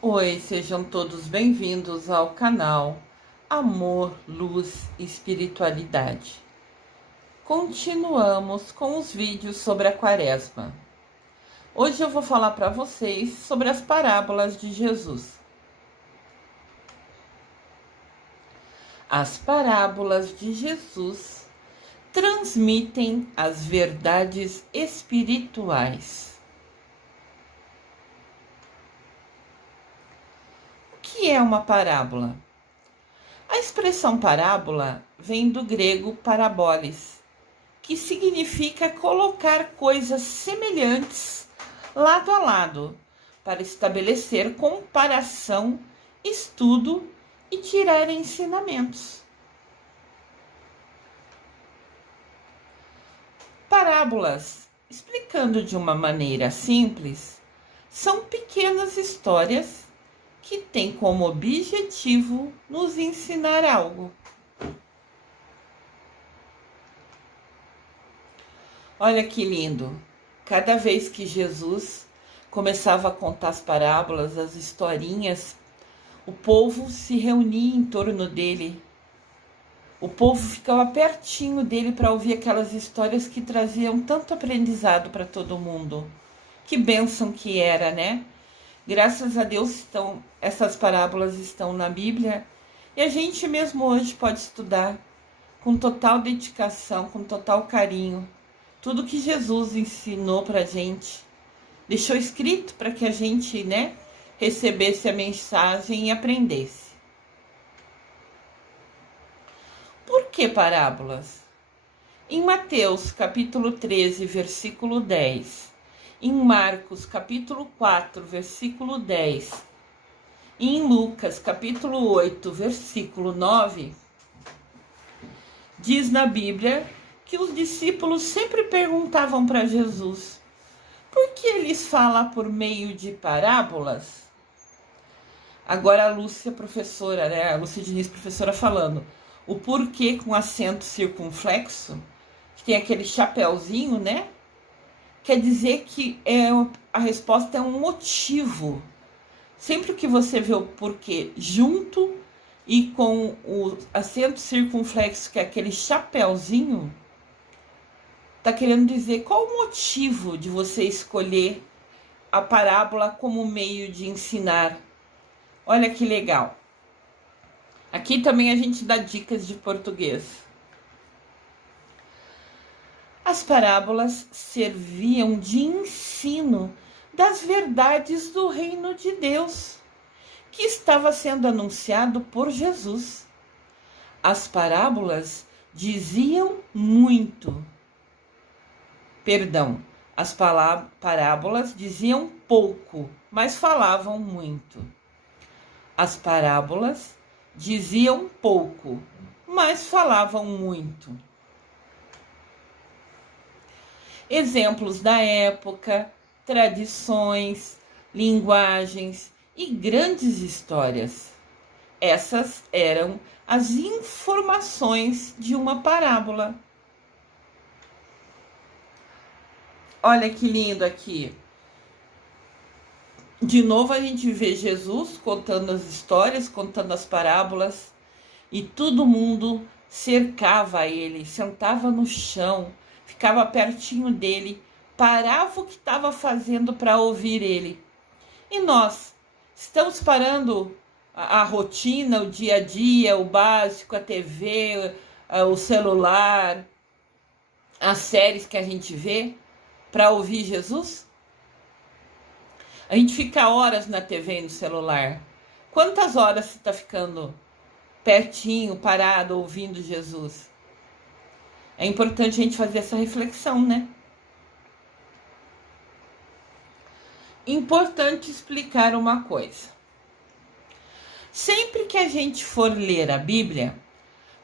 Oi, sejam todos bem-vindos ao canal Amor, Luz e Espiritualidade. Continuamos com os vídeos sobre a Quaresma. Hoje eu vou falar para vocês sobre as parábolas de Jesus. As parábolas de Jesus transmitem as verdades espirituais. O que é uma parábola? A expressão parábola vem do grego parabolis, que significa colocar coisas semelhantes lado a lado, para estabelecer comparação, estudo e tirar ensinamentos. Parábolas, explicando de uma maneira simples, são pequenas histórias que têm como objetivo nos ensinar algo. Olha que lindo! Cada vez que Jesus começava a contar as parábolas, as historinhas, o povo se reunia em torno dele. O povo ficava pertinho dele para ouvir aquelas histórias que traziam tanto aprendizado para todo mundo. Que bênção que era, né? Graças a Deus essas parábolas estão na Bíblia e a gente mesmo hoje pode estudar com total dedicação, com total carinho. Tudo que Jesus ensinou para a gente, deixou escrito para que a gente, recebesse a mensagem e aprendesse. Por que parábolas? Em Mateus capítulo 13, versículo 10, em Marcos capítulo 4, versículo 10, e em Lucas capítulo 8, versículo 9, diz na Bíblia que os discípulos sempre perguntavam para Jesus: por que eles falam por meio de parábolas? Agora a Lúcia, professora, a Lúcia Diniz, professora, falando o porquê com acento circunflexo, que tem aquele chapéuzinho, quer dizer que a resposta é um motivo. Sempre que você vê o porquê junto e com o acento circunflexo, que é aquele chapéuzinho, tá querendo dizer qual o motivo de você escolher a parábola como meio de ensinar. Olha que legal. Aqui também a gente dá dicas de português. As parábolas serviam de ensino das verdades do reino de Deus, que estava sendo anunciado por Jesus. As parábolas diziam muito. As parábolas diziam pouco, mas falavam muito. As parábolas diziam pouco, mas falavam muito. Exemplos da época, tradições, linguagens e grandes histórias. Essas eram as informações de uma parábola. Olha que lindo aqui. De novo a gente vê Jesus contando as histórias, contando as parábolas, e todo mundo cercava ele, sentava no chão, ficava pertinho dele, parava o que estava fazendo para ouvir ele. E nós estamos parando a rotina, o dia a dia, o básico, a TV, o celular, as séries que a gente vê, para ouvir Jesus? A gente fica horas na TV e no celular. Quantas horas você está ficando pertinho, parado, ouvindo Jesus? É importante a gente fazer essa reflexão, Importante explicar uma coisa. Sempre que a gente for ler a Bíblia,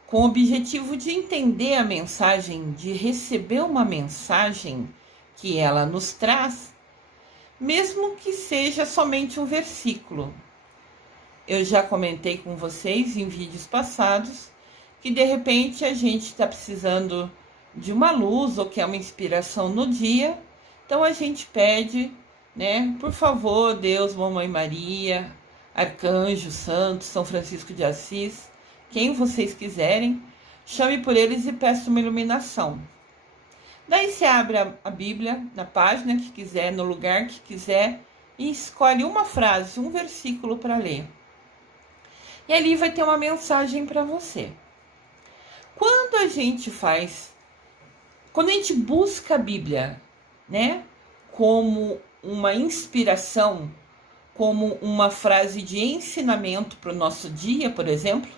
com o objetivo de entender a mensagem, de receber uma mensagem que ela nos traz, mesmo que seja somente um versículo. Eu já comentei com vocês em vídeos passados que de repente a gente está precisando de uma luz ou quer uma inspiração no dia, então a gente pede, por favor, Deus, Mamãe Maria, arcanjos, santos, São Francisco de Assis, quem vocês quiserem, chame por eles e peça uma iluminação. Daí você abre a Bíblia na página que quiser, no lugar que quiser, e escolhe uma frase, um versículo para ler. E ali vai ter uma mensagem para você. Quando a gente busca a Bíblia, né, como uma inspiração, como uma frase de ensinamento para o nosso dia, por exemplo,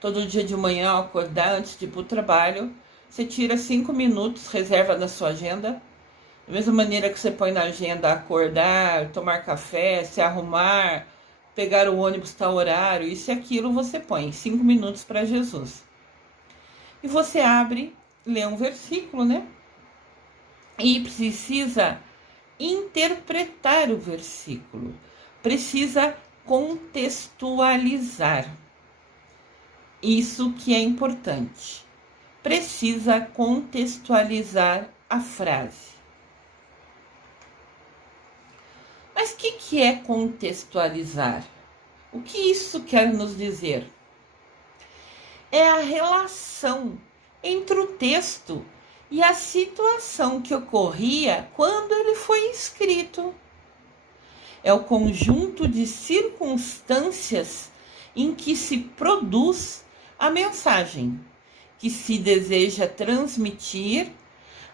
todo dia de manhã, ao acordar, antes de ir para o trabalho, você tira 5 minutos, reserva na sua agenda. Da mesma maneira que você põe na agenda acordar, tomar café, se arrumar, pegar o ônibus tal horário, isso e aquilo, você põe 5 minutos para Jesus. E você abre, lê um versículo, né? E precisa interpretar o versículo. Precisa contextualizar. Isso que é importante. Precisa contextualizar a frase. Mas o que é contextualizar? O que isso quer nos dizer? É a relação entre o texto e a situação que ocorria quando ele foi escrito. É o conjunto de circunstâncias em que se produz a mensagem que se deseja transmitir,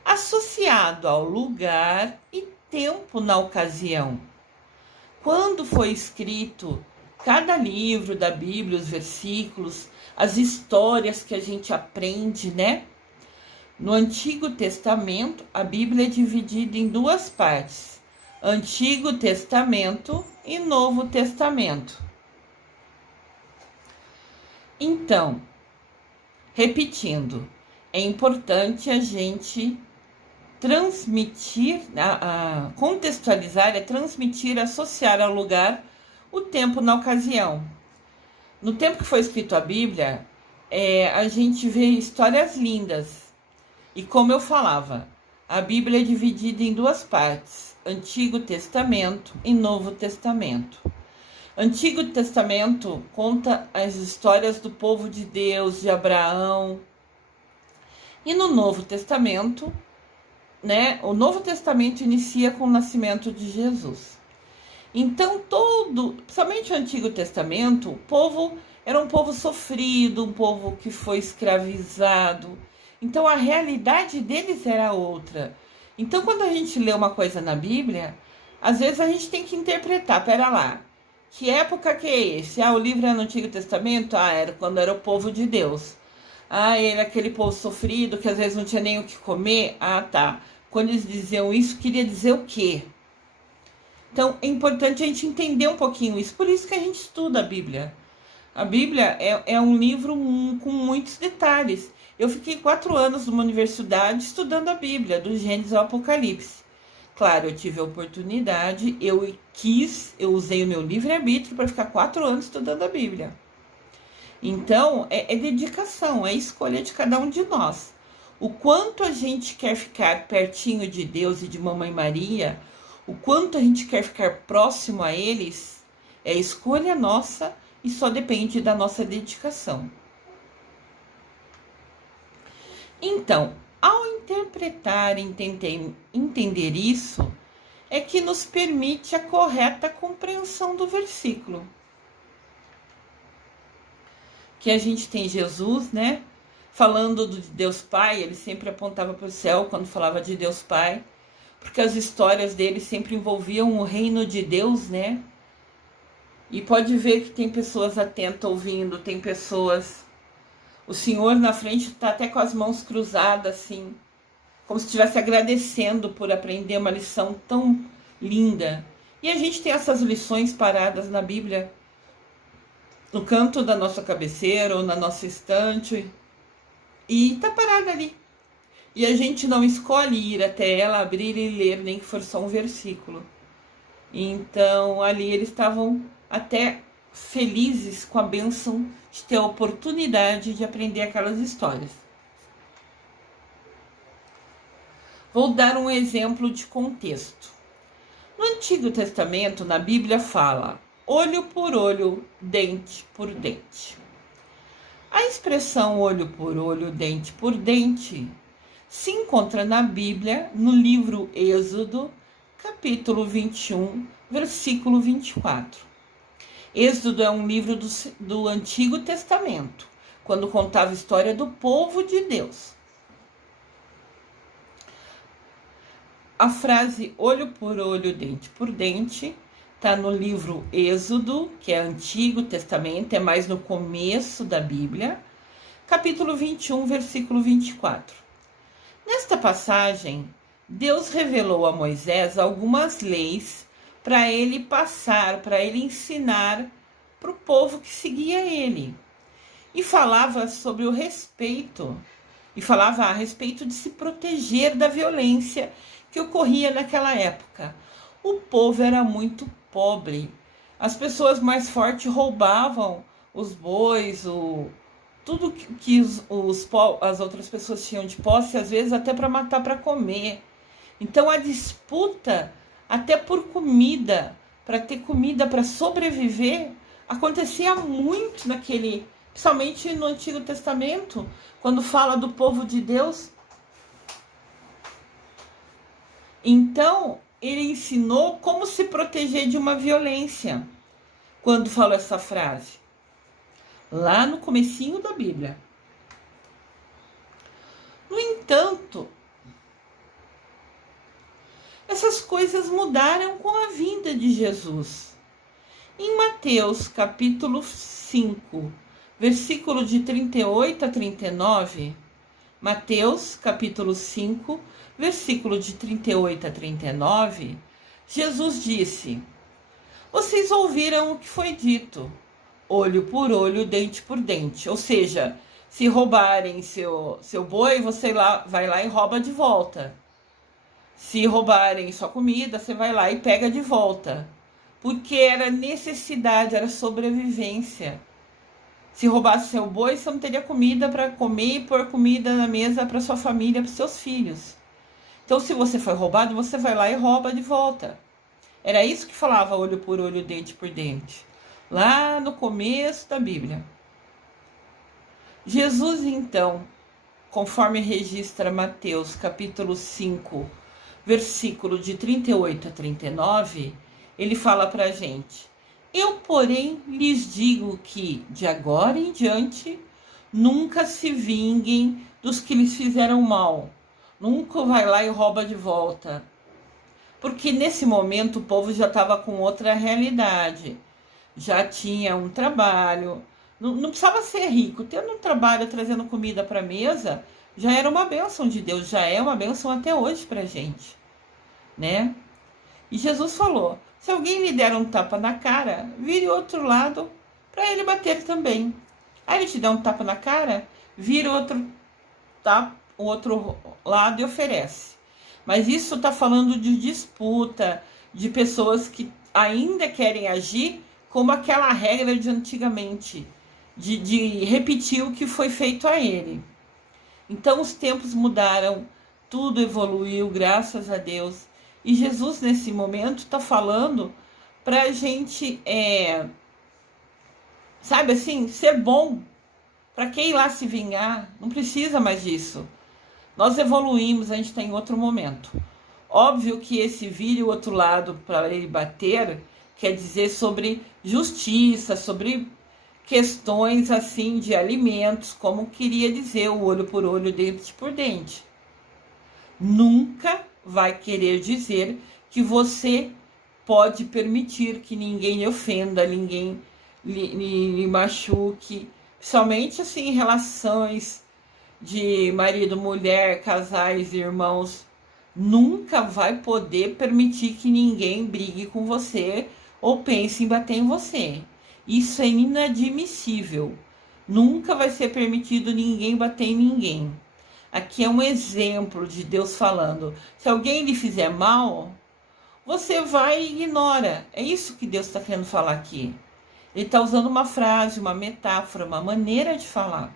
associado ao lugar e tempo na ocasião. Quando foi escrito cada livro da Bíblia, os versículos, as histórias que a gente aprende, né? No Antigo Testamento, a Bíblia é dividida em 2 partes: Antigo Testamento e Novo Testamento. Então, repetindo, é importante a gente transmitir, contextualizar, é transmitir, associar ao lugar o tempo na ocasião. No tempo que foi escrito a Bíblia, a gente vê histórias lindas. E como eu falava, a Bíblia é dividida em 2 partes: Antigo Testamento e Novo Testamento. Antigo Testamento conta as histórias do povo de Deus, de Abraão. E no Novo Testamento, né, o Novo Testamento inicia com o nascimento de Jesus. Então, principalmente o Antigo Testamento, o povo era um povo sofrido, um povo que foi escravizado. Então, a realidade deles era outra. Então, quando a gente lê uma coisa na Bíblia, às vezes a gente tem que interpretar. Pera lá, que época que é esse? O livro é no Antigo Testamento? Era quando era o povo de Deus. Ele é aquele povo sofrido que às vezes não tinha nem o que comer. Tá. Quando eles diziam isso, queria dizer o quê? Então, é importante a gente entender um pouquinho isso. Por isso que a gente estuda a Bíblia. A Bíblia é um livro com muitos detalhes. Eu fiquei 4 anos numa universidade estudando a Bíblia, do Gênesis ao Apocalipse. Claro, eu tive a oportunidade, eu usei o meu livre-arbítrio para ficar 4 anos estudando a Bíblia. Então, é dedicação, é escolha de cada um de nós. O quanto a gente quer ficar pertinho de Deus e de Mamãe Maria, o quanto a gente quer ficar próximo a eles, é escolha nossa e só depende da nossa dedicação. Então, ao interpretar e entender isso, é que nos permite a correta compreensão do versículo. Que a gente tem Jesus, né? Falando de Deus Pai, ele sempre apontava para o céu quando falava de Deus Pai, porque as histórias dele sempre envolviam o reino de Deus, né? E pode ver que tem pessoas atentas ouvindo, tem pessoas... O Senhor na frente está até com as mãos cruzadas, assim, como se estivesse agradecendo por aprender uma lição tão linda. E a gente tem essas lições paradas na Bíblia, no canto da nossa cabeceira ou na nossa estante, e está parada ali. E a gente não escolhe ir até ela, abrir e ler, nem que for só um versículo. Então, ali eles estavam até felizes com a bênção de ter a oportunidade de aprender aquelas histórias. Vou dar um exemplo de contexto. No Antigo Testamento, na Bíblia fala: olho por olho, dente por dente. A expressão olho por olho, dente por dente se encontra na Bíblia, no livro Êxodo, capítulo 21, versículo 24. Êxodo é um livro do Antigo Testamento, quando contava a história do povo de Deus. A frase olho por olho, dente por dente está no livro Êxodo, que é Antigo Testamento, é mais no começo da Bíblia, capítulo 21, versículo 24. Nesta passagem, Deus revelou a Moisés algumas leis para ele passar, para ele ensinar para o povo que seguia ele. E falava sobre o respeito, e falava a respeito de se proteger da violência que ocorria naquela época. O povo era muito pobre. As pessoas mais fortes roubavam os bois, tudo que as outras pessoas tinham de posse, às vezes até para matar, para comer. Então a disputa até por comida, para ter comida para sobreviver, acontecia muito principalmente no Antigo Testamento, quando fala do povo de Deus. Então, ele ensinou como se proteger de uma violência, quando falou essa frase, lá no comecinho da Bíblia. No entanto, essas coisas mudaram com a vinda de Jesus. Em Mateus, capítulo 5, versículo de 38 a 39, Mateus, capítulo 5, versículo de 38 a 39, Jesus disse: vocês ouviram o que foi dito, olho por olho, dente por dente. Ou seja, se roubarem seu boi, você vai lá e rouba de volta. Se roubarem sua comida, você vai lá e pega de volta. Porque era necessidade, era sobrevivência. Se roubasse seu boi, você não teria comida para comer e pôr comida na mesa para sua família, para seus filhos. Então, se você foi roubado, você vai lá e rouba de volta. Era isso que falava olho por olho, dente por dente, lá no começo da Bíblia. Jesus, então, conforme registra Mateus, capítulo 5, versículo de 38 a 39, ele fala para a gente: eu, porém, lhes digo que, de agora em diante, nunca se vinguem dos que lhes fizeram mal. Nunca vai lá e rouba de volta. Porque nesse momento o povo já estava com outra realidade. Já tinha um trabalho. Não precisava ser rico. Tendo um trabalho, trazendo comida para a mesa, já era uma bênção de Deus. Já é uma bênção até hoje para a gente, né? E Jesus falou: se alguém lhe der um tapa na cara, vire o outro lado para ele bater também. Aí ele te dá um tapa na cara, vira o outro lado e oferece. Mas isso está falando de disputa, de pessoas que ainda querem agir como aquela regra de antigamente, de repetir o que foi feito a ele. Então os tempos mudaram, tudo evoluiu, graças a Deus. E Jesus, nesse momento, está falando para a gente, sabe assim, ser bom. Para quem ir lá se vingar, não precisa mais disso. Nós evoluímos, a gente está em outro momento. Óbvio que esse vire o outro lado para ele bater quer dizer sobre justiça, sobre questões assim de alimentos, como queria dizer o olho por olho, dente por dente. Nunca vai querer dizer que você pode permitir que ninguém lhe ofenda, ninguém lhe machuque, principalmente assim em relações de marido, mulher, casais, irmãos. Nunca vai poder permitir que ninguém brigue com você ou pense em bater em você. Isso é inadmissível. Nunca vai ser permitido ninguém bater em ninguém. Aqui é um exemplo de Deus falando: se alguém lhe fizer mal, você vai e ignora. É isso que Deus está querendo falar aqui. Ele está usando uma frase, uma metáfora, uma maneira de falar.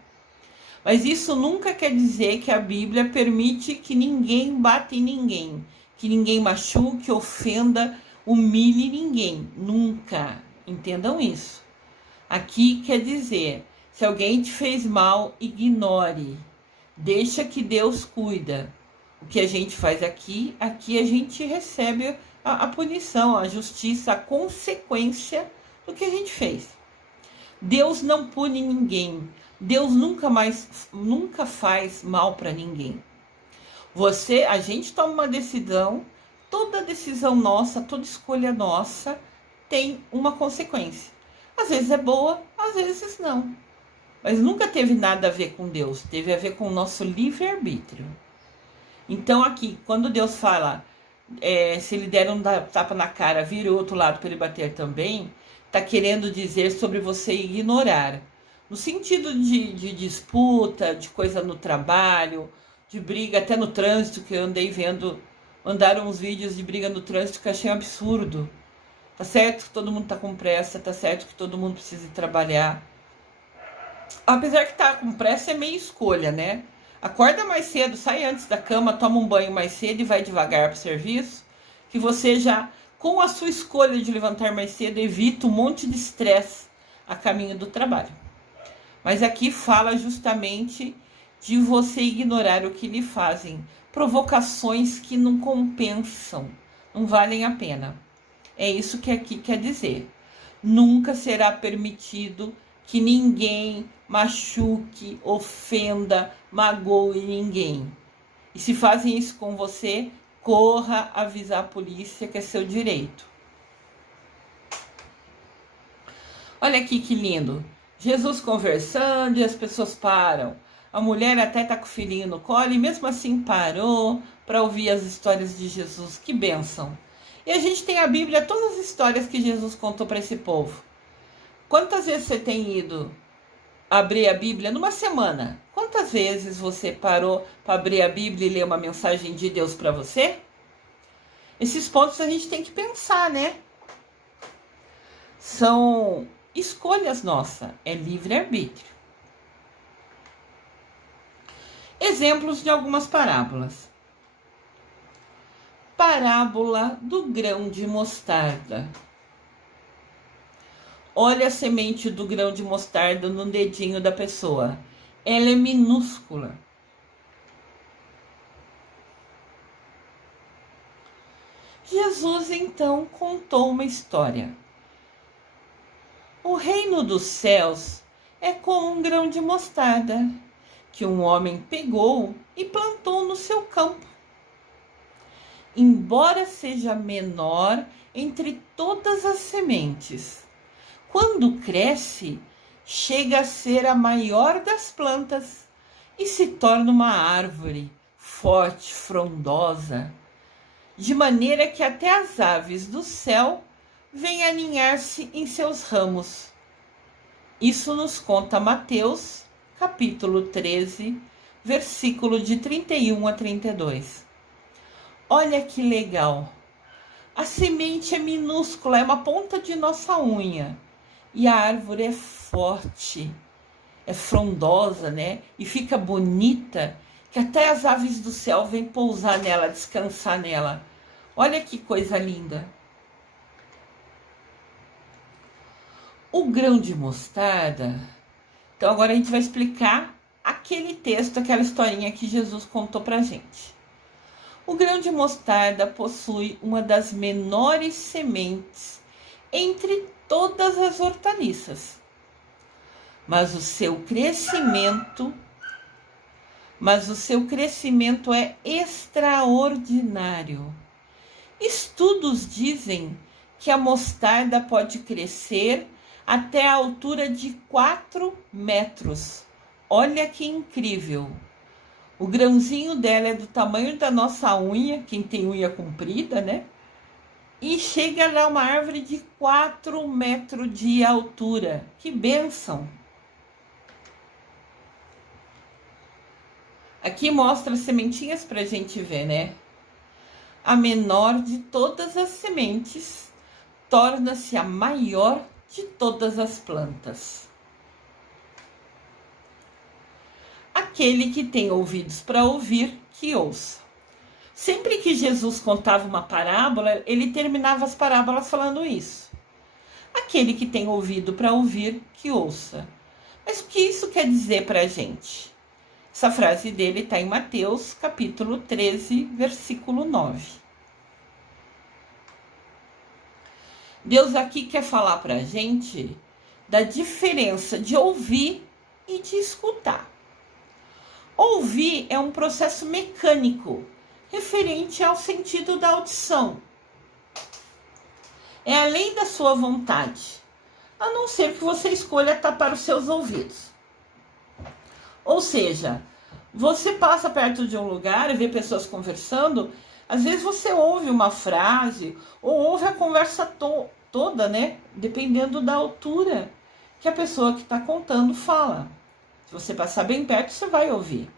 Mas isso nunca quer dizer que a Bíblia permite que ninguém bata em ninguém, que ninguém machuque, ofenda, humilhe ninguém. Nunca. Entendam isso. Aqui quer dizer, se alguém te fez mal, ignore. Deixa que Deus cuida. O que a gente faz aqui a gente recebe a punição, a justiça, a consequência do que a gente fez. Deus não pune ninguém. Deus nunca faz mal para ninguém. A gente toma uma decisão, toda decisão nossa, toda escolha nossa tem uma consequência. Às vezes é boa, às vezes não. Mas nunca teve nada a ver com Deus, teve a ver com o nosso livre-arbítrio. Então aqui, quando Deus fala, se ele der um tapa na cara, vira o outro lado para ele bater também, está querendo dizer sobre você ignorar. No sentido de disputa, de coisa no trabalho, de briga, até no trânsito, que eu andei vendo, mandaram uns vídeos de briga no trânsito que eu achei um absurdo. Tá certo que todo mundo tá com pressa, tá certo que todo mundo precisa trabalhar. Apesar que tá com pressa é meio escolha, né? Acorda mais cedo, sai antes da cama, toma um banho mais cedo e vai devagar pro serviço, que você já, com a sua escolha de levantar mais cedo, evita um monte de estresse a caminho do trabalho. Mas aqui fala justamente de você ignorar o que lhe fazem, provocações que não compensam, não valem a pena. É isso que aqui quer dizer. Nunca será permitido que ninguém machuque, ofenda, magoe ninguém. E se fazem isso com você, corra avisar a polícia, que é seu direito. Olha aqui que lindo. Jesus conversando e as pessoas param. A mulher até tá com o filhinho no colo e mesmo assim parou para ouvir as histórias de Jesus. Que bênção! E a gente tem a Bíblia, todas as histórias que Jesus contou para esse povo. Quantas vezes você tem ido abrir a Bíblia numa semana? Quantas vezes você parou para abrir a Bíblia e ler uma mensagem de Deus para você? Esses pontos a gente tem que pensar, né? São escolhas nossas, é livre-arbítrio. Exemplos de algumas parábolas. Parábola do grão de mostarda. Olha a semente do grão de mostarda no dedinho da pessoa. Ela é minúscula. Jesus então contou uma história. O reino dos céus é como um grão de mostarda que um homem pegou e plantou no seu campo. Embora seja menor entre todas as sementes, quando cresce, chega a ser a maior das plantas e se torna uma árvore forte, frondosa, de maneira que até as aves do céu vêm aninhar-se em seus ramos. Isso nos conta Mateus, capítulo 13, versículo de 31 a 32. Olha que legal! A semente é minúscula, é uma ponta de nossa unha. E a árvore é forte, é frondosa, né? E fica bonita, que até as aves do céu vêm pousar nela, descansar nela. Olha que coisa linda! O grão de mostarda. Então agora a gente vai explicar aquele texto, aquela historinha que Jesus contou pra gente. O grão de mostarda possui uma das menores sementes entre todas as hortaliças, mas o seu crescimento é extraordinário. Estudos dizem que a mostarda pode crescer até a altura de 4 metros. Olha que incrível! O grãozinho dela é do tamanho da nossa unha, quem tem unha comprida, né? E chega a dar uma árvore de 4 metros de altura. Que bênção! Aqui mostra as sementinhas para a gente ver, né? A menor de todas as sementes torna-se a maior de todas as plantas. Aquele que tem ouvidos para ouvir, que ouça. Sempre que Jesus contava uma parábola, ele terminava as parábolas falando isso. Aquele que tem ouvido para ouvir, que ouça. Mas o que isso quer dizer para a gente? Essa frase dele está em Mateus, capítulo 13, versículo 9. Deus aqui quer falar para a gente da diferença de ouvir e de escutar. Ouvir é um processo mecânico, referente ao sentido da audição. É além da sua vontade, a não ser que você escolha tapar os seus ouvidos. Ou seja, você passa perto de um lugar e vê pessoas conversando, às vezes você ouve uma frase ou ouve a conversa toda, né? Dependendo da altura que a pessoa que está contando fala. Se você passar bem perto, você vai ouvir.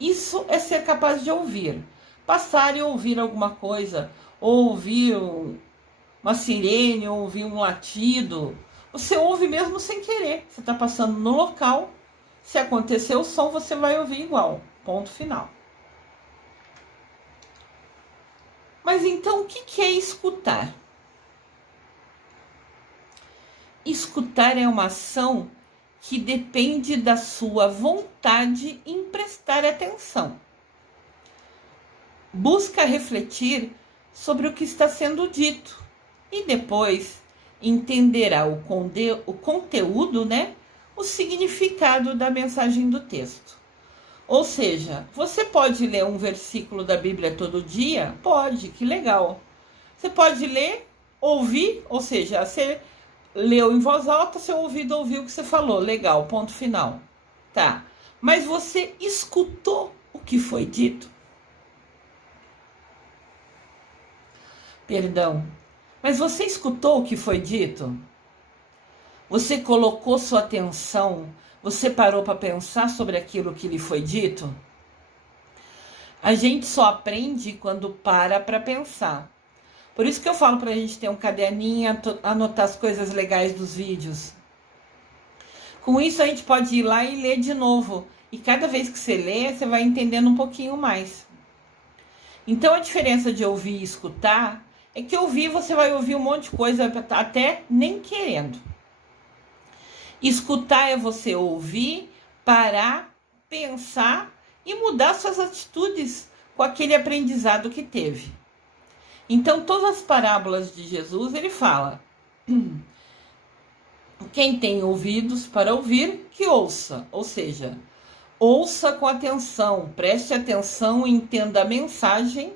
Isso é ser capaz de ouvir. Passar e ouvir alguma coisa, ou ouvir uma sirene, ou ouvir um latido. Você ouve mesmo sem querer. Você está passando no local. Se acontecer o som, você vai ouvir igual. Ponto final. Mas então, o que é escutar? Escutar é uma ação que depende da sua vontade em prestar atenção. Busca refletir sobre o que está sendo dito e depois entenderá o conteúdo, né? O significado da mensagem do texto. Ou seja, você pode ler um versículo da Bíblia todo dia? Pode, que legal. Você pode ler, ouvir, ou seja, você leu em voz alta, seu ouvido ouviu o que você falou, legal, ponto final. Tá, mas você escutou o que foi dito? Perdão, mas você escutou o que foi dito? Você colocou sua atenção, você parou para pensar sobre aquilo que lhe foi dito? A gente só aprende quando para pensar. Por isso que eu falo para a gente ter um caderninho, anotar as coisas legais dos vídeos. Com isso a gente pode ir lá e ler de novo. E cada vez que você lê, você vai entendendo um pouquinho mais. Então a diferença de ouvir e escutar é que ouvir você vai ouvir um monte de coisa até nem querendo. Escutar é você ouvir, parar, pensar e mudar suas atitudes com aquele aprendizado que teve. Então, todas as parábolas de Jesus, ele fala: quem tem ouvidos para ouvir, que ouça. Ou seja, ouça com atenção, preste atenção, entenda a mensagem,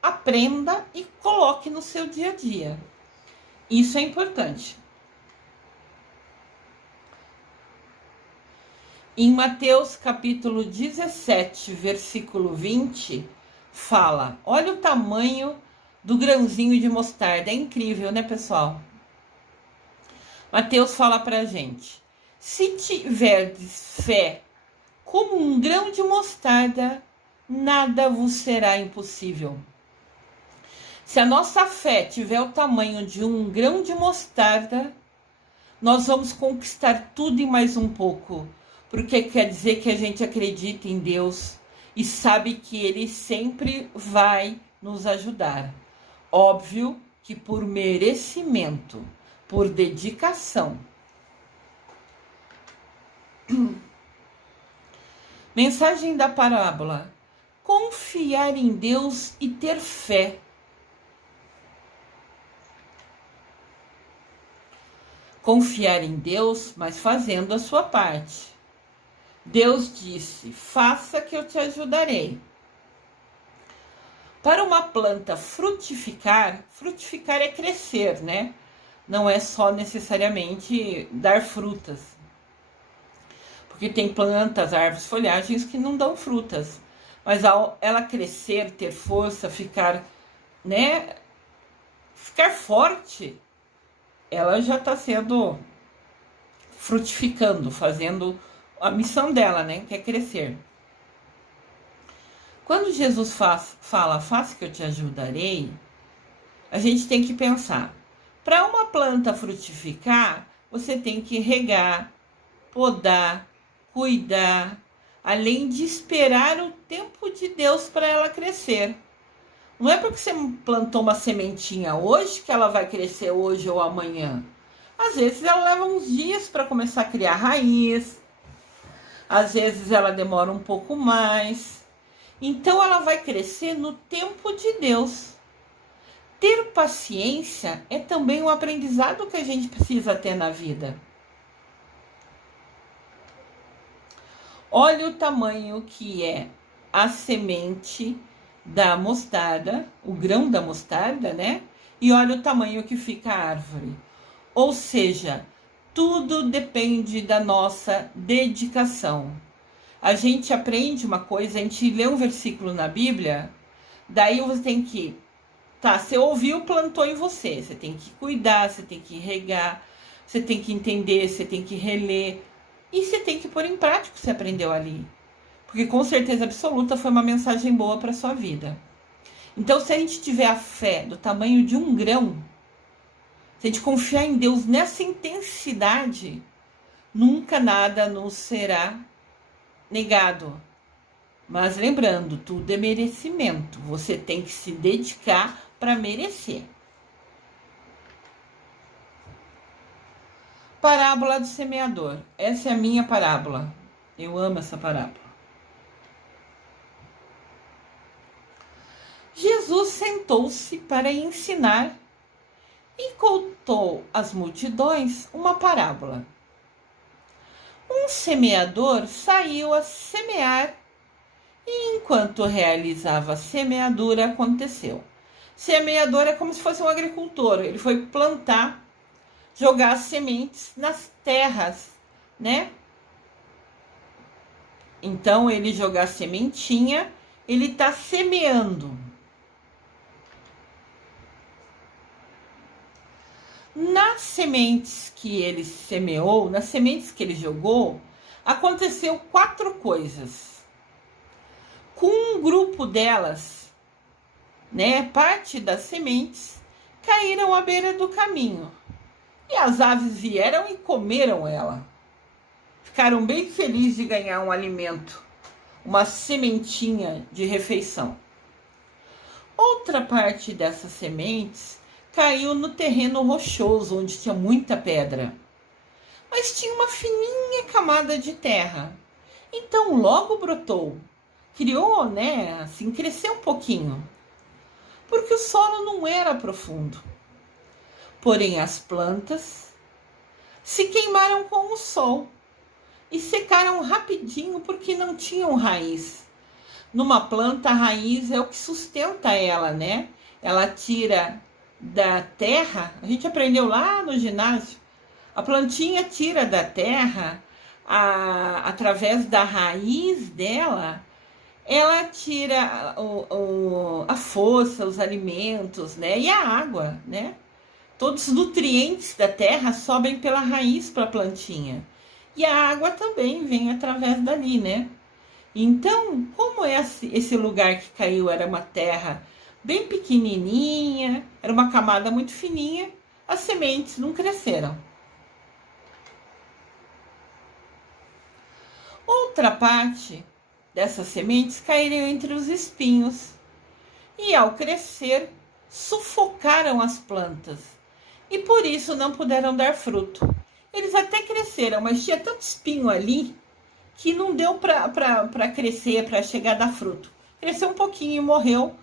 aprenda e coloque no seu dia a dia. Isso é importante. Em Mateus capítulo 17, versículo 20, fala: olha o tamanho do grãozinho de mostarda. É incrível, né, pessoal? Mateus fala pra gente: se tiverdes fé como um grão de mostarda, nada vos será impossível. Se a nossa fé tiver o tamanho de um grão de mostarda, nós vamos conquistar tudo e mais um pouco. Porque quer dizer que a gente acredita em Deus e sabe que Ele sempre vai nos ajudar. Óbvio que por merecimento, por dedicação. Mensagem da parábola: confiar em Deus e ter fé. Confiar em Deus, mas fazendo a sua parte. Deus disse: faça que eu te ajudarei. Para uma planta frutificar, frutificar é crescer, né? Não é só necessariamente dar frutas. Porque tem plantas, árvores, folhagens que não dão frutas. Mas ao ela crescer, ter força, ficar, né? Ficar forte, ela já está sendo frutificando, fazendo a missão dela, né? Que é crescer. Quando Jesus fala, faça que eu te ajudarei, a gente tem que pensar. Para uma planta frutificar, você tem que regar, podar, cuidar, além de esperar o tempo de Deus para ela crescer. Não é porque você plantou uma sementinha hoje que ela vai crescer hoje ou amanhã. Às vezes ela leva uns dias para começar a criar raiz, às vezes ela demora um pouco mais. Então ela vai crescer no tempo de Deus. Ter paciência é também um aprendizado que a gente precisa ter na vida. Olha o tamanho que é a semente da mostarda, o grão da mostarda, né? E olha o tamanho que fica a árvore. Ou seja, tudo depende da nossa dedicação. A gente aprende uma coisa, a gente lê um versículo na Bíblia, daí você tem que... Tá, você ouviu, plantou em você. Você tem que cuidar, você tem que regar, você tem que entender, você tem que reler. E você tem que pôr em prática o que você aprendeu ali. Porque com certeza absoluta foi uma mensagem boa para sua vida. Então, se a gente tiver a fé do tamanho de um grão, se a gente confiar em Deus nessa intensidade, nunca nada nos será negado. Mas lembrando, tudo é merecimento. Você tem que se dedicar para merecer. Parábola do semeador. Essa é a minha parábola. Eu amo essa parábola. Jesus sentou-se para ensinar e contou às multidões uma parábola. Um semeador saiu a semear e enquanto realizava a semeadura aconteceu. Semeador é como se fosse um agricultor. Ele foi plantar, jogar as sementes nas terras, né? Então ele jogar a sementinha, ele está semeando. Nas sementes que ele semeou, nas sementes que ele jogou, aconteceu 4 coisas. Com um grupo delas, né, parte das sementes, caíram à beira do caminho. E as aves vieram e comeram ela. Ficaram bem felizes de ganhar um alimento, uma sementinha de refeição. Outra parte dessas sementes caiu no terreno rochoso, onde tinha muita pedra. Mas tinha uma fininha camada de terra. Então logo brotou. Criou, né? Assim, cresceu um pouquinho. Porque o solo não era profundo. Porém, as plantas se queimaram com o sol e secaram rapidinho porque não tinham raiz. Numa planta, a raiz é o que sustenta ela, né? Ela tira da terra, a gente aprendeu lá no ginásio, a plantinha tira da terra, através da raiz dela, ela tira a força, os alimentos, né? E a água, né? Todos os nutrientes da terra sobem pela raiz para a plantinha. E a água também vem através dali, né? Então, como esse lugar que caiu era uma terra bem pequenininha, era uma camada muito fininha, as sementes não cresceram. Outra parte dessas sementes caíram entre os espinhos e, ao crescer, sufocaram as plantas e por isso não puderam dar fruto. Eles até cresceram, mas tinha tanto espinho ali que não deu para crescer, para chegar a dar fruto. Cresceu um pouquinho e morreu,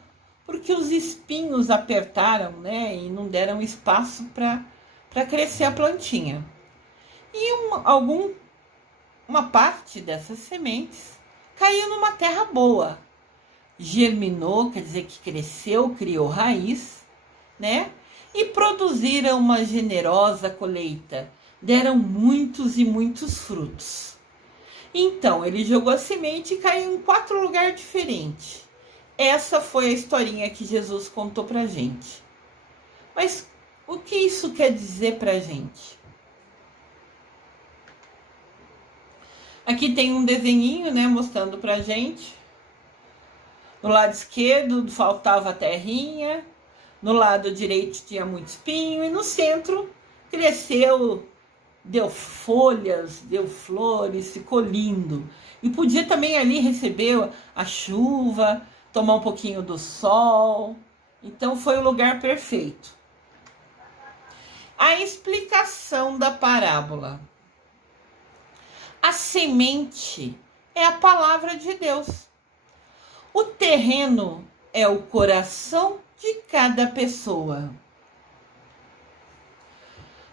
porque os espinhos apertaram, né, e não deram espaço para crescer a plantinha. E uma parte dessas sementes caiu numa terra boa. Germinou, quer dizer que cresceu, criou raiz, né? E produziram uma generosa colheita. Deram muitos e muitos frutos. Então, ele jogou a semente e caiu em 4 lugares diferentes. Essa foi a historinha que Jesus contou pra gente. Mas o que isso quer dizer pra gente? Aqui tem um desenhinho, né, mostrando pra gente. No lado esquerdo faltava a terrinha, no lado direito tinha muito espinho e no centro cresceu, deu folhas, deu flores, ficou lindo. E podia também ali receber a chuva, tomar um pouquinho do sol. Então foi o lugar perfeito. A explicação da parábola. A semente é a palavra de Deus. O terreno é o coração de cada pessoa.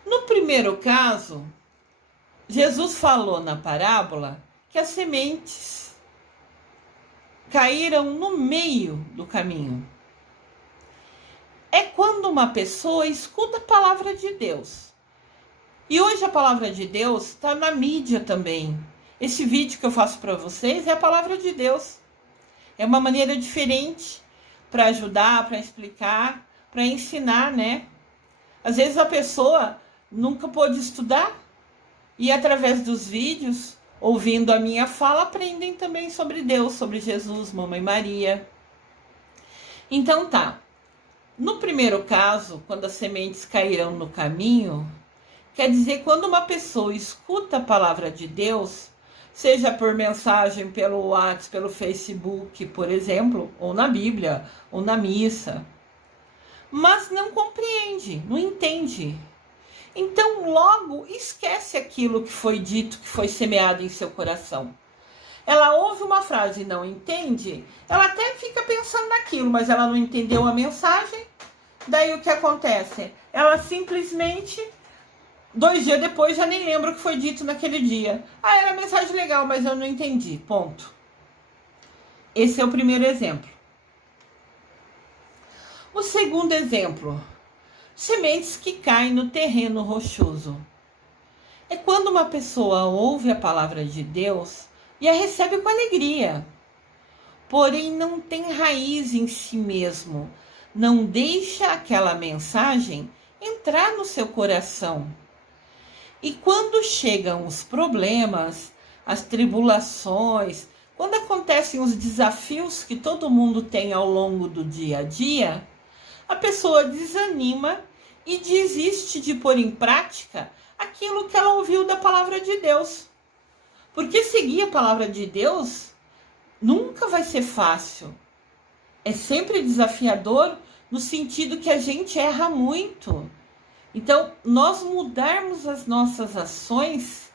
No primeiro caso, Jesus falou na parábola que as sementes caíram no meio do caminho. É quando uma pessoa escuta a palavra de Deus. E hoje a palavra de Deus está na mídia também. Esse vídeo que eu faço para vocês é a palavra de Deus. É uma maneira diferente para ajudar, para explicar, para ensinar, né? Às vezes a pessoa nunca pôde estudar e através dos vídeos, ouvindo a minha fala, aprendem também sobre Deus, sobre Jesus, Mamãe Maria. Então tá. No primeiro caso, quando as sementes caíram no caminho, quer dizer, quando uma pessoa escuta a palavra de Deus, seja por mensagem pelo WhatsApp, pelo Facebook, por exemplo, ou na Bíblia, ou na missa, mas não compreende, não entende. Então, logo, esquece aquilo que foi dito, que foi semeado em seu coração. Ela ouve uma frase e não entende, ela até fica pensando naquilo, mas ela não entendeu a mensagem. Daí o que acontece? Ela simplesmente, 2 dias depois, já nem lembra o que foi dito naquele dia. Ah, era mensagem legal, mas eu não entendi. Ponto. Esse é o primeiro exemplo. O segundo exemplo. Sementes que caem no terreno rochoso. É quando uma pessoa ouve a palavra de Deus e a recebe com alegria, porém não tem raiz em si mesmo, não deixa aquela mensagem entrar no seu coração. E quando chegam os problemas, as tribulações, quando acontecem os desafios que todo mundo tem ao longo do dia a dia, a pessoa desanima e desiste de pôr em prática aquilo que ela ouviu da palavra de Deus. Porque seguir a palavra de Deus nunca vai ser fácil. É sempre desafiador no sentido que a gente erra muito. Então, nós mudarmos as nossas ações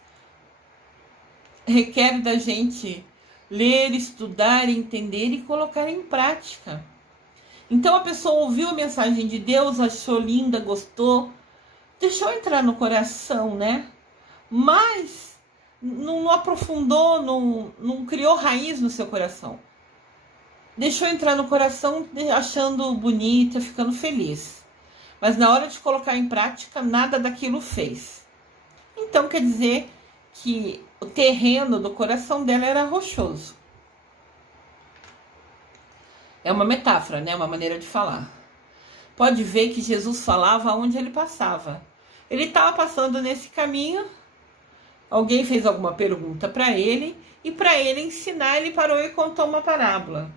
requer da gente ler, estudar, entender e colocar em prática. Então, a pessoa ouviu a mensagem de Deus, achou linda, gostou, deixou entrar no coração, né? Mas não aprofundou, não criou raiz no seu coração. Deixou entrar no coração achando bonita, ficando feliz. Mas na hora de colocar em prática, nada daquilo fez. Então quer dizer que o terreno do coração dela era rochoso. É uma metáfora, né? Uma maneira de falar. Pode ver que Jesus falava onde ele passava. Ele estava passando nesse caminho, alguém fez alguma pergunta para ele, e para ele ensinar, ele parou e contou uma parábola.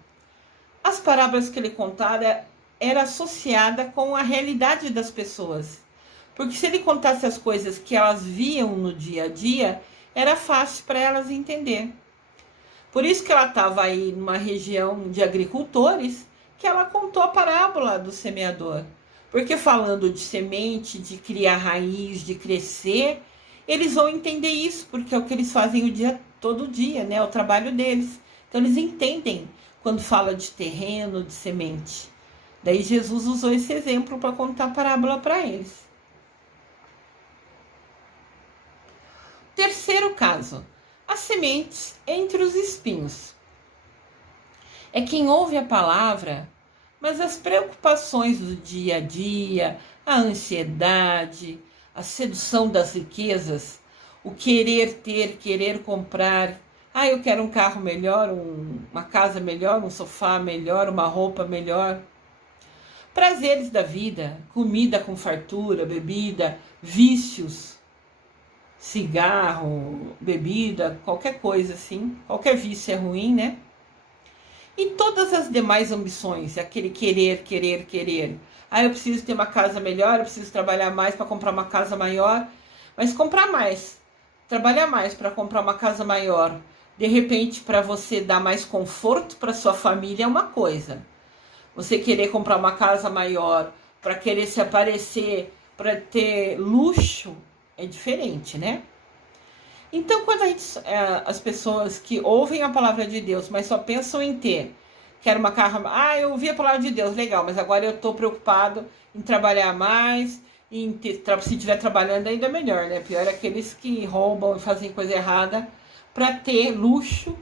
As parábolas que ele contava era associada com a realidade das pessoas. Porque se ele contasse as coisas que elas viam no dia a dia, era fácil para elas entender. Por isso que ela estava aí numa região de agricultores, que ela contou a parábola do semeador. Porque falando de semente, de criar raiz, de crescer, eles vão entender isso, porque é o que eles fazem todo dia, né? É o trabalho deles. Então eles entendem quando fala de terreno, de semente. Daí Jesus usou esse exemplo para contar a parábola para eles. Terceiro caso, as sementes entre os espinhos. É quem ouve a palavra, mas as preocupações do dia a dia, a ansiedade, a sedução das riquezas, o querer ter, querer comprar. Ah, eu quero um carro melhor, uma casa melhor, um sofá melhor, uma roupa melhor. Prazeres da vida, comida com fartura, bebida, vícios, cigarro, bebida, qualquer coisa assim. Qualquer vício é ruim, né? E todas as demais ambições, aquele querer, querer, querer. Ah, eu preciso ter uma casa melhor, eu preciso trabalhar mais para comprar uma casa maior. Mas comprar mais, trabalhar mais para comprar uma casa maior, de repente para você dar mais conforto para sua família é uma coisa. Você querer comprar uma casa maior para querer se aparecer para ter luxo é diferente, né? Então, quando as pessoas que ouvem a palavra de Deus, mas só pensam em ter, quero uma carro, eu ouvi a palavra de Deus, legal, mas agora eu estou preocupado em trabalhar mais, se estiver trabalhando ainda melhor, né? Pior é aqueles que roubam e fazem coisa errada para ter luxo.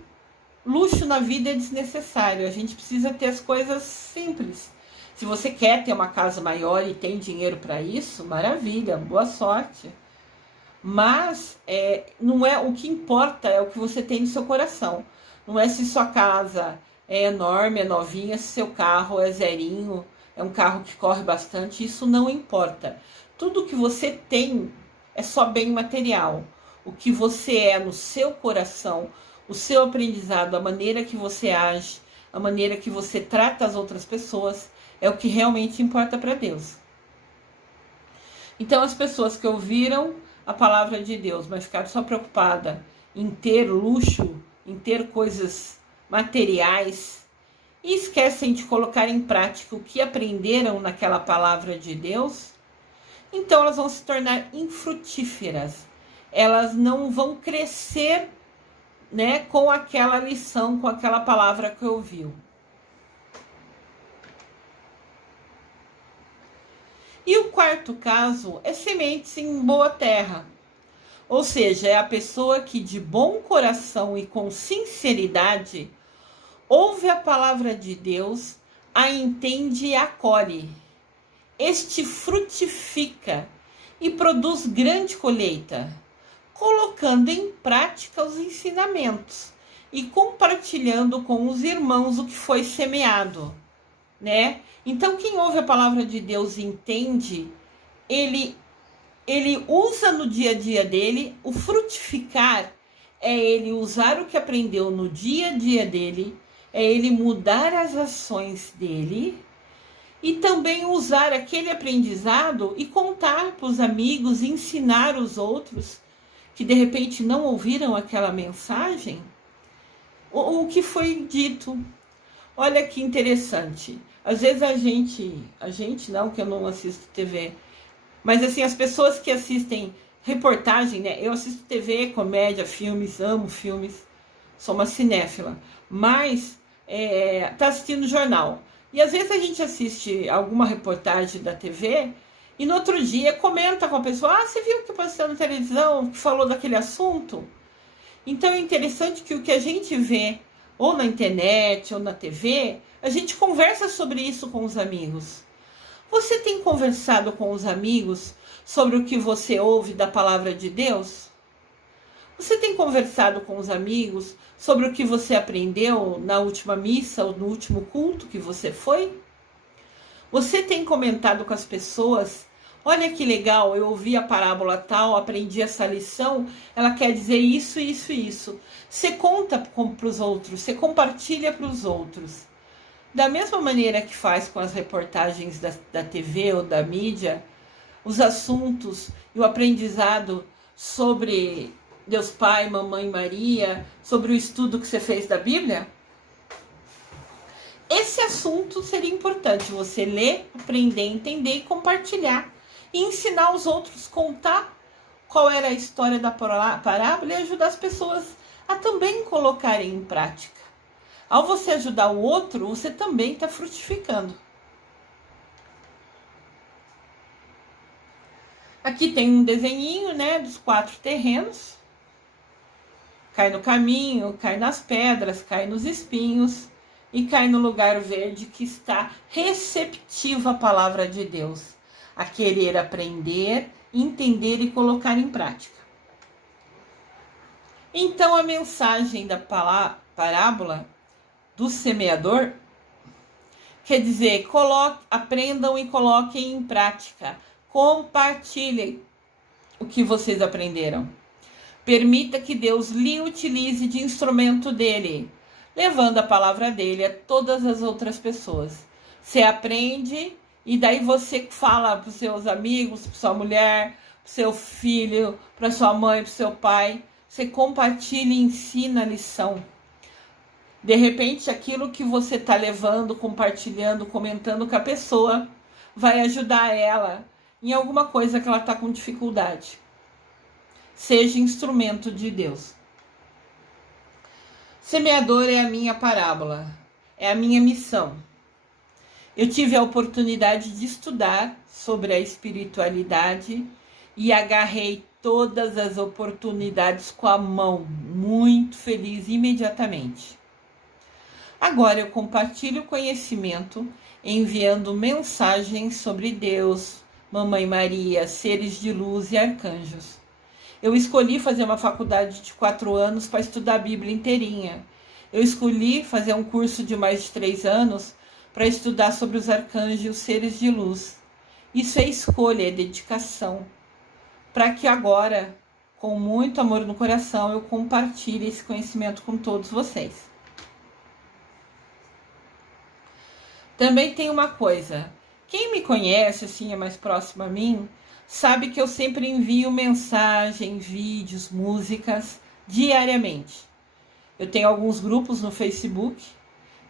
Luxo na vida é desnecessário, a gente precisa ter as coisas simples. Se você quer ter uma casa maior e tem dinheiro para isso, maravilha, boa sorte. Mas não é o que importa, é o que você tem no seu coração. Não é se sua casa é enorme, é novinha, se seu carro é zerinho, é um carro que corre bastante, isso não importa. Tudo que você tem é só bem material. O que você é no seu coração, o seu aprendizado, a maneira que você age, a maneira que você trata as outras pessoas, é o que realmente importa para Deus. Então, as pessoas que ouviram a palavra de Deus, mas ficaram só preocupadas em ter luxo, em ter coisas materiais, e esquecem de colocar em prática o que aprenderam naquela palavra de Deus, então elas vão se tornar infrutíferas. Elas não vão crescer, né, com aquela lição, com aquela palavra que ouviu. E o quarto caso é sementes em boa terra. Ou seja, é a pessoa que de bom coração e com sinceridade ouve a palavra de Deus, a entende e acolhe. Este frutifica e produz grande colheita, colocando em prática os ensinamentos e compartilhando com os irmãos o que foi semeado, né? Então, quem ouve a palavra de Deus e entende, ele usa no dia a dia dele. O frutificar é ele usar o que aprendeu no dia a dia dele, é ele mudar as ações dele e também usar aquele aprendizado e contar para os amigos, ensinar os outros que de repente não ouviram aquela mensagem, o que foi dito. Olha que interessante. Às vezes a gente não, que eu não assisto TV, mas assim, as pessoas que assistem reportagem, né? Eu assisto TV, comédia, filmes, amo filmes, sou uma cinéfila, mas tá assistindo jornal. E às vezes a gente assiste alguma reportagem da TV e no outro dia comenta com a pessoa: você viu o que passou na televisão, que falou daquele assunto? Então é interessante que o que a gente vê, ou na internet, ou na TV, a gente conversa sobre isso com os amigos. Você tem conversado com os amigos sobre o que você ouve da palavra de Deus? Você tem conversado com os amigos sobre o que você aprendeu na última missa ou no último culto que você foi? Você tem comentado com as pessoas: olha que legal, eu ouvi a parábola tal, aprendi essa lição, ela quer dizer isso, isso e isso. Você conta para os outros, você compartilha para os outros. Da mesma maneira que faz com as reportagens da TV ou da mídia, os assuntos e o aprendizado sobre Deus Pai, Mamãe Maria, sobre o estudo que você fez da Bíblia, esse assunto seria importante você ler, aprender, entender e compartilhar. E ensinar os outros, contar qual era a história da parábola e ajudar as pessoas a também colocarem em prática. Ao você ajudar o outro, você também está frutificando. Aqui tem um desenhinho, né, dos 4 terrenos. Cai no caminho, cai nas pedras, cai nos espinhos e cai no lugar verde que está receptivo à palavra de Deus, a querer aprender, entender e colocar em prática. Então a mensagem da parábola do semeador quer dizer: aprendam e coloquem em prática, compartilhem o que vocês aprenderam. Permita que Deus lhe utilize de instrumento dele, levando a palavra dele a todas as outras pessoas. Você aprende e daí você fala para os seus amigos, para sua mulher, para o seu filho, para sua mãe, para o seu pai. Você compartilha e ensina a lição. De repente, aquilo que você está levando, compartilhando, comentando com a pessoa, vai ajudar ela em alguma coisa que ela está com dificuldade. Seja instrumento de Deus. Semeador é a minha parábola, é a minha missão. Eu tive a oportunidade de estudar sobre a espiritualidade e agarrei todas as oportunidades com a mão, muito feliz imediatamente. Agora eu compartilho conhecimento enviando mensagens sobre Deus, Mamãe Maria, seres de luz e arcanjos. Eu escolhi fazer uma faculdade de 4 anos para estudar a Bíblia inteirinha. Eu escolhi fazer um curso de mais de 3 anos para estudar sobre os arcanjos e os seres de luz. Isso é escolha, é dedicação. Para que agora, com muito amor no coração, eu compartilhe esse conhecimento com todos vocês. Também tem uma coisa. Quem me conhece, assim, é mais próximo a mim, sabe que eu sempre envio mensagem, vídeos, músicas diariamente. Eu tenho alguns grupos no Facebook,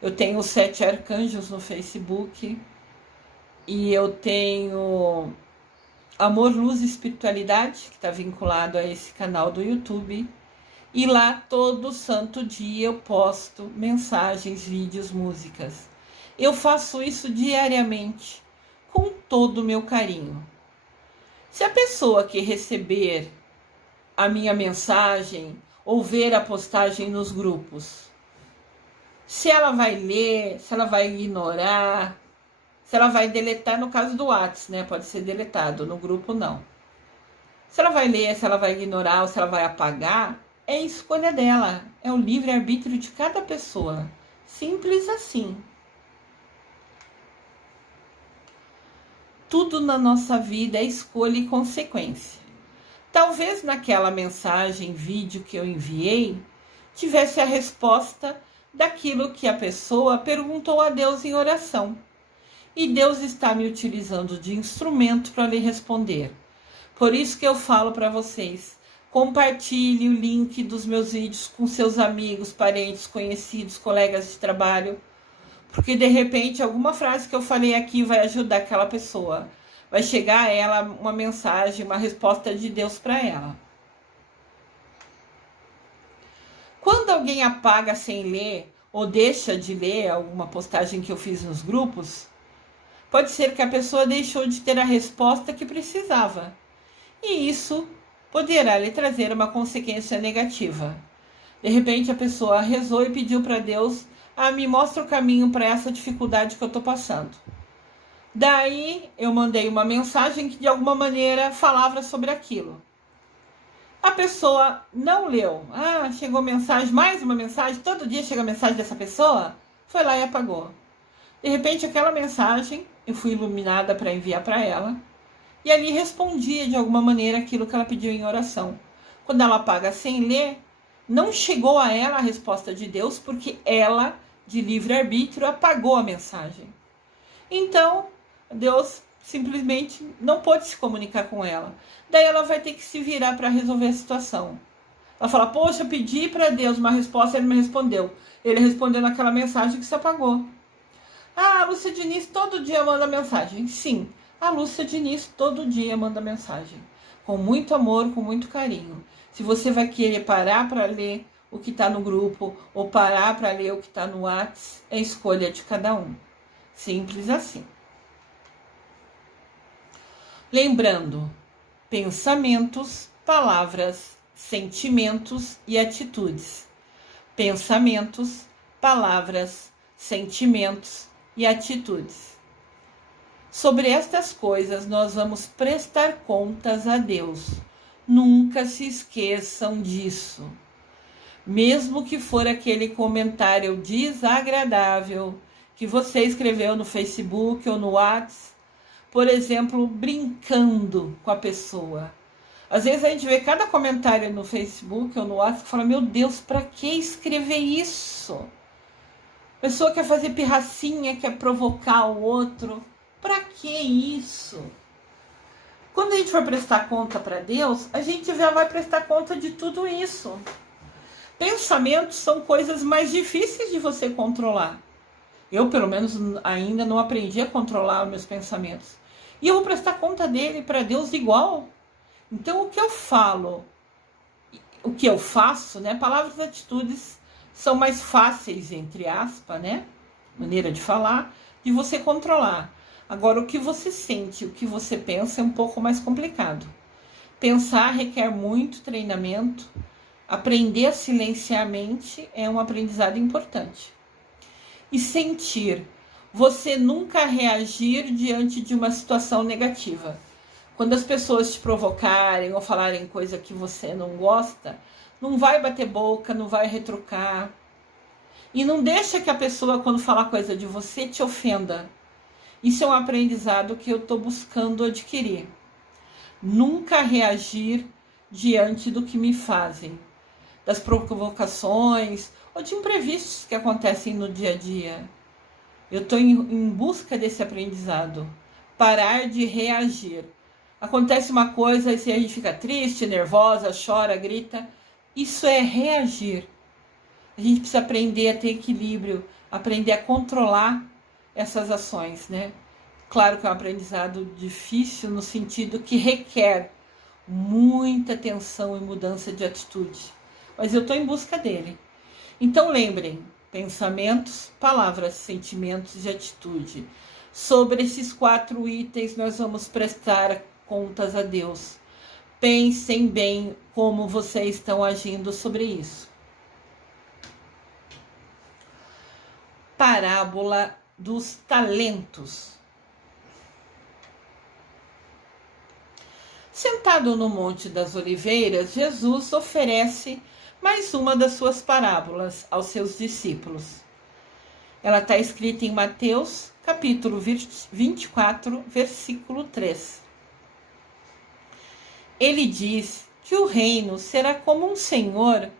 eu tenho os 7 arcanjos no Facebook, e eu tenho Amor, Luz e Espiritualidade, que está vinculado a esse canal do YouTube. E lá todo santo dia eu posto mensagens, vídeos, músicas. Eu faço isso diariamente, com todo o meu carinho. Se a pessoa que receber a minha mensagem ou ver a postagem nos grupos, se ela vai ler, se ela vai ignorar, se ela vai deletar, no caso do WhatsApp, né? Pode ser deletado, no grupo não. Se ela vai ler, se ela vai ignorar ou se ela vai apagar, é escolha dela. É o livre-arbítrio de cada pessoa. Simples assim. Tudo na nossa vida é escolha e consequência. Talvez naquela mensagem, vídeo que eu enviei, tivesse a resposta daquilo que a pessoa perguntou a Deus em oração. E Deus está me utilizando de instrumento para lhe responder. Por isso que eu falo para vocês, compartilhe o link dos meus vídeos com seus amigos, parentes, conhecidos, colegas de trabalho, porque de repente alguma frase que eu falei aqui vai ajudar aquela pessoa. Vai chegar a ela uma mensagem, uma resposta de Deus para ela. Quando alguém apaga sem ler ou deixa de ler alguma postagem que eu fiz nos grupos, pode ser que a pessoa deixou de ter a resposta que precisava. E isso poderá lhe trazer uma consequência negativa. De repente a pessoa rezou e pediu para Deus: me mostra o caminho para essa dificuldade que eu estou passando. Daí eu mandei uma mensagem que de alguma maneira falava sobre aquilo. A pessoa não leu. Chegou mensagem, mais uma mensagem, todo dia chega a mensagem dessa pessoa, foi lá e apagou. De repente aquela mensagem, eu fui iluminada para enviar para ela, e ali respondia de alguma maneira aquilo que ela pediu em oração. Quando ela apaga sem ler, não chegou a ela a resposta de Deus, porque ela, de livre-arbítrio, apagou a mensagem. Então, Deus simplesmente não pôde se comunicar com ela. Daí ela vai ter que se virar para resolver a situação. Ela fala: poxa, eu pedi para Deus uma resposta, ele me respondeu. Ele respondeu naquela mensagem que se apagou. A Lúcia Diniz todo dia manda mensagem. Sim, a Lúcia Diniz todo dia manda mensagem. Com muito amor, com muito carinho. Se você vai querer parar para ler o que está no grupo ou parar para ler o que está no WhatsApp, é escolha de cada um. Simples assim. Lembrando, pensamentos, palavras, sentimentos e atitudes. Pensamentos, palavras, sentimentos e atitudes. Sobre estas coisas nós vamos prestar contas a Deus. Nunca se esqueçam disso. Mesmo que for aquele comentário desagradável que você escreveu no Facebook ou no WhatsApp, por exemplo, brincando com a pessoa. Às vezes a gente vê cada comentário no Facebook ou no WhatsApp e fala: meu Deus, para que escrever isso? A pessoa quer fazer pirracinha, quer provocar o outro. Para que isso? Quando a gente for prestar conta para Deus, a gente já vai prestar conta de tudo isso. Pensamentos são coisas mais difíceis de você controlar. Eu, pelo menos, ainda não aprendi a controlar os meus pensamentos. E eu vou prestar conta dele para Deus igual. Então, o que eu falo, o que eu faço, né? Palavras e atitudes são mais fáceis, entre aspas, né? Maneira de falar, de você controlar. Agora, o que você sente, o que você pensa é um pouco mais complicado. Pensar requer muito treinamento. Aprender a silenciar a mente é um aprendizado importante. E sentir. Você nunca reagir diante de uma situação negativa. Quando as pessoas te provocarem ou falarem coisa que você não gosta, não vai bater boca, não vai retrucar. E não deixa que a pessoa, quando falar coisa de você, te ofenda. Isso é um aprendizado que eu estou buscando adquirir. Nunca reagir diante do que me fazem, das provocações ou de imprevistos que acontecem no dia a dia. Eu estou em busca desse aprendizado. Parar de reagir. Acontece uma coisa e se a gente fica triste, nervosa, chora, grita, isso é reagir. A gente precisa aprender a ter equilíbrio, aprender a controlar essas ações, né? Claro que é um aprendizado difícil no sentido que requer muita atenção e mudança de atitude. Mas eu estou em busca dele. Então lembrem, pensamentos, palavras, sentimentos e atitude. Sobre esses 4 itens nós vamos prestar contas a Deus. Pensem bem como vocês estão agindo sobre isso. Parábola dos talentos. Sentado no Monte das Oliveiras, Jesus oferece mais uma das suas parábolas aos seus discípulos. Ela está escrita em Mateus, capítulo 24, versículo 3. Ele diz que o reino será como um senhor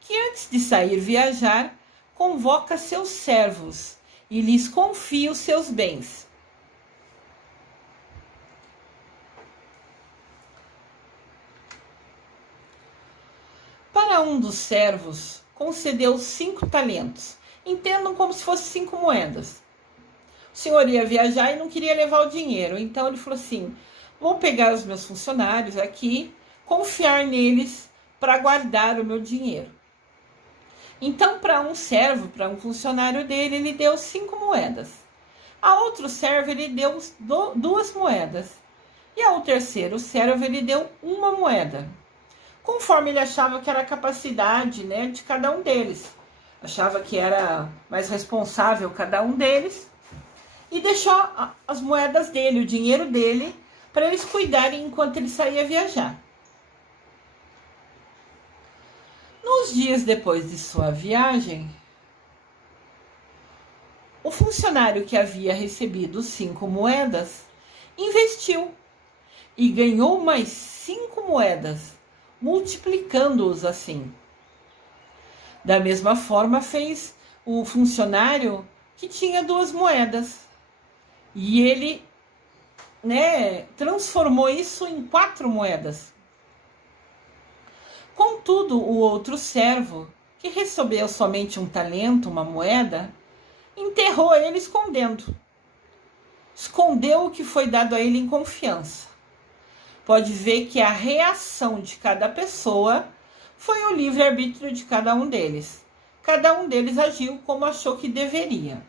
que, antes de sair viajar, convoca seus servos e lhes confia os seus bens. Para um dos servos, concedeu 5 talentos. Entendam como se fossem 5 moedas. O senhor ia viajar e não queria levar o dinheiro. Então ele falou assim, vou pegar os meus funcionários aqui, confiar neles para guardar o meu dinheiro. Então, para um servo, para um funcionário dele, ele deu 5 moedas. A outro servo, ele deu 2 moedas. E ao terceiro servo, ele deu 1 moeda. Conforme ele achava que era a capacidade, né, de cada um deles. Achava que era mais responsável cada um deles. E deixou as moedas dele, o dinheiro dele, para eles cuidarem enquanto ele saía viajar. Nos dias depois de sua viagem, o funcionário que havia recebido 5 moedas investiu e ganhou mais 5 moedas, multiplicando-os assim. Da mesma forma fez o funcionário que tinha 2 moedas. E ele, né, transformou isso em 4 moedas. Contudo, o outro servo, que recebeu somente 1 talento, 1 moeda, enterrou ele escondendo. Escondeu o que foi dado a ele em confiança. Pode ver que a reação de cada pessoa foi o livre-arbítrio de cada um deles. Cada um deles agiu como achou que deveria.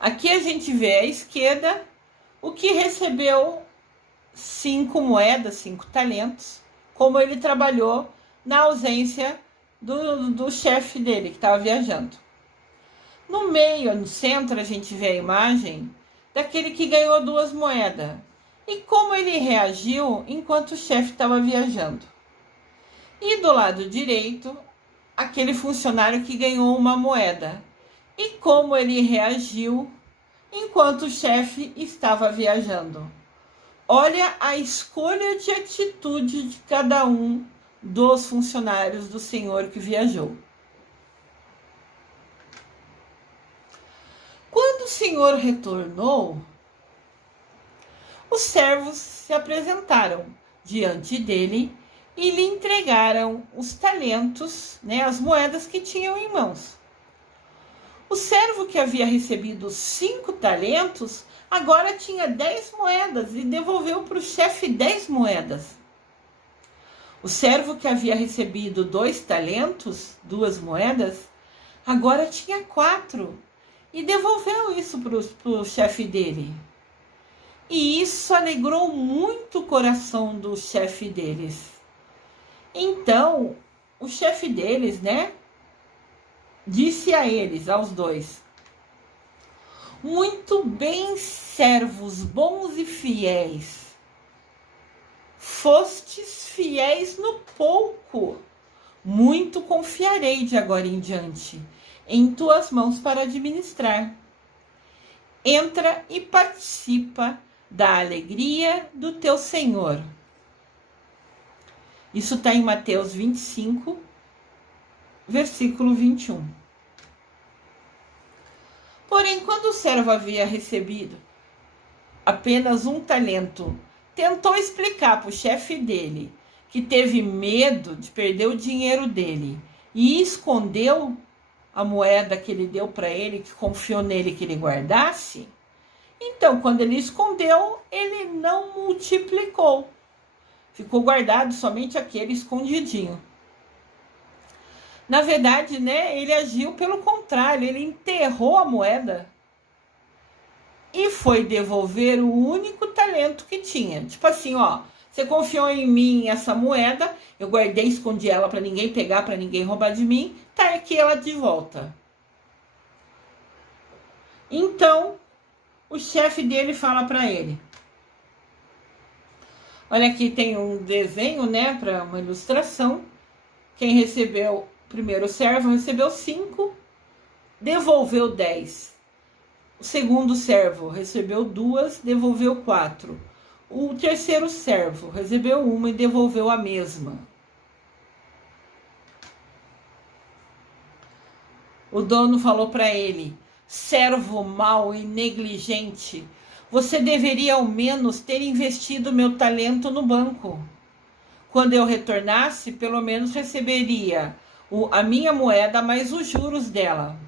Aqui a gente vê à esquerda o que recebeu 5 moedas, 5 talentos, como ele trabalhou na ausência do chefe dele, que estava viajando. No meio, no centro, a gente vê a imagem daquele que ganhou 2 moedas. E como ele reagiu enquanto o chefe estava viajando. E do lado direito, aquele funcionário que ganhou 1 moeda. E como ele reagiu enquanto o chefe estava viajando. Olha a escolha de atitude de cada um dos funcionários do Senhor que viajou. Quando o Senhor retornou, os servos se apresentaram diante dele e lhe entregaram os talentos, né, as moedas que tinham em mãos. O servo que havia recebido 5 talentos, agora tinha 10 moedas e devolveu para o chefe 10 moedas. O servo que havia recebido 2 talentos, 2 moedas, agora tinha 4 e devolveu isso para o chefe dele. E isso alegrou muito o coração do chefe deles. Então, o chefe deles, né, disse a eles, aos dois: muito bem, servos bons e fiéis. Fostes fiéis no pouco, muito confiarei de agora em diante em tuas mãos para administrar. Entra e participa da alegria do teu Senhor. Isso está em Mateus 25, versículo 21. Porém, quando o servo havia recebido apenas 1 talento, tentou explicar para o chefe dele que teve medo de perder o dinheiro dele e escondeu a moeda que ele deu para ele, que confiou nele que ele guardasse. Então, quando ele escondeu, ele não multiplicou. Ficou guardado somente aquele escondidinho. Na verdade, né, ele agiu pelo contrário, ele enterrou a moeda e foi devolver o único talento que tinha. Tipo assim, ó, você confiou em mim essa moeda, eu guardei, escondi ela para ninguém pegar, para ninguém roubar de mim, tá aqui ela de volta. Então, o chefe dele fala para ele: olha, aqui tem um desenho, né, para uma ilustração. Quem recebeu, primeiro o servo recebeu 5, devolveu 10. O segundo servo recebeu 2, devolveu 4. O terceiro servo recebeu 1 e devolveu a mesma. O dono falou para ele: servo mau e negligente, você deveria ao menos ter investido meu talento no banco. Quando eu retornasse, pelo menos receberia a minha moeda mais os juros dela.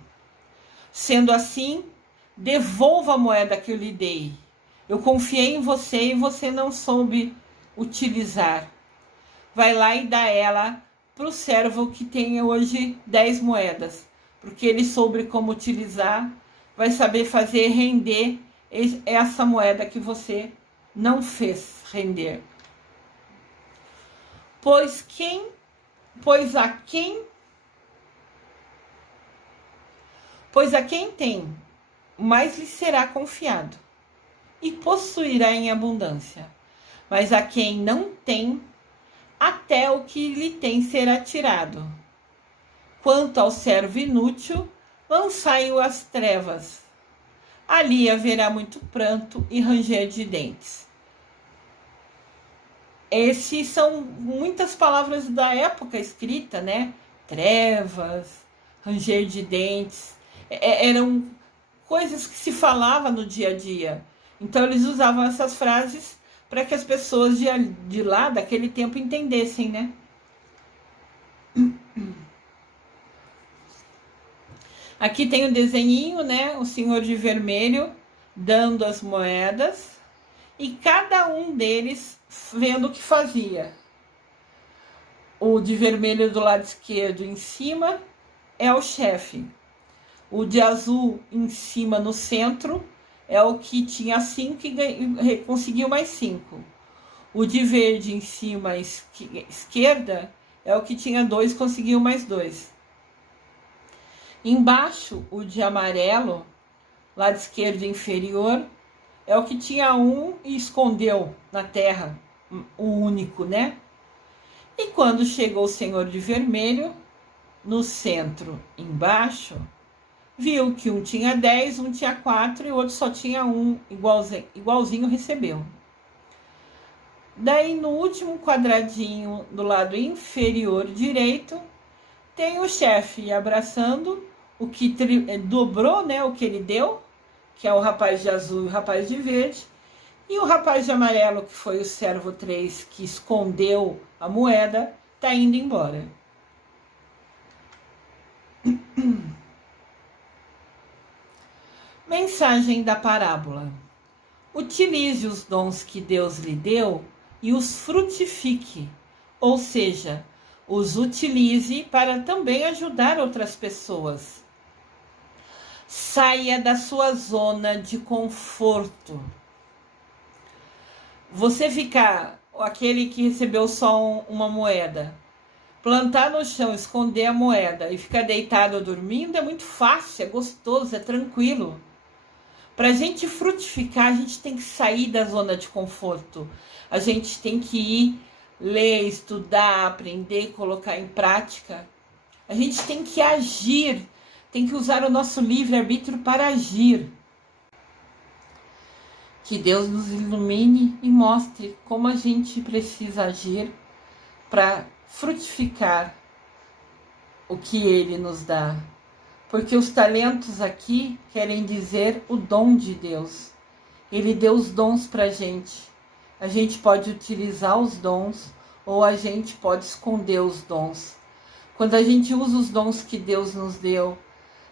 Sendo assim, devolva a moeda que eu lhe dei. Eu confiei em você e você não soube utilizar. Vai lá e dá ela para o servo que tem hoje 10 moedas. Porque ele soube como utilizar, vai saber fazer render essa moeda que você não fez render. Pois a quem tem, mais lhe será confiado, e possuirá em abundância. Mas a quem não tem, até o que lhe tem será tirado. Quanto ao servo inútil, lançai-o às trevas. Ali haverá muito pranto e ranger de dentes. Esses são muitas palavras da época escrita, né? Trevas, ranger de dentes. Eram coisas que se falava no dia a dia. Então eles usavam essas frases para que as pessoas de lá, daquele tempo, entendessem, né? Aqui tem um desenhinho, né? O senhor de vermelho dando as moedas e cada um deles vendo o que fazia. O de vermelho do lado esquerdo em cima é o chefe. O de azul em cima no centro é o que tinha 5 e conseguiu mais 5. O de verde em cima à esquerda é o que tinha 2 e conseguiu mais 2. Embaixo, o de amarelo, lado esquerdo inferior, é o que tinha 1 e escondeu na terra, o único, né? E quando chegou o senhor de vermelho, no centro, embaixo, viu que um tinha 10, um tinha 4 e o outro só tinha 1, igualzinho recebeu. Daí, no último quadradinho do lado inferior direito, tem o chefe abraçando o que dobrou, né, o que ele deu, que é o rapaz de azul e o rapaz de verde, e o rapaz de amarelo, que foi o servo 3, que escondeu a moeda, tá indo embora. Mensagem da parábola: utilize os dons que Deus lhe deu e os frutifique, ou seja, os utilize para também ajudar outras pessoas. Saia da sua zona de conforto. Você ficar aquele que recebeu só uma moeda, plantar no chão, esconder a moeda e ficar deitado dormindo é muito fácil, é gostoso, é tranquilo. Para a gente frutificar, a gente tem que sair da zona de conforto. A gente tem que ir ler, estudar, aprender, colocar em prática. A gente tem que agir, tem que usar o nosso livre-arbítrio para agir. Que Deus nos ilumine e mostre como a gente precisa agir para frutificar o que Ele nos dá. Porque os talentos aqui querem dizer o dom de Deus. Ele deu os dons para a gente. A gente pode utilizar os dons ou a gente pode esconder os dons. Quando a gente usa os dons que Deus nos deu,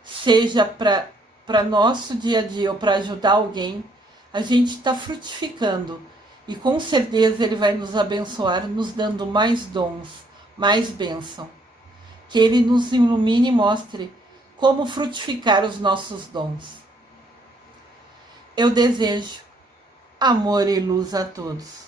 seja para nosso dia a dia ou para ajudar alguém, a gente está frutificando. E com certeza Ele vai nos abençoar, nos dando mais dons, mais bênção. Que Ele nos ilumine e mostre como frutificar os nossos dons. Eu desejo amor e luz a todos.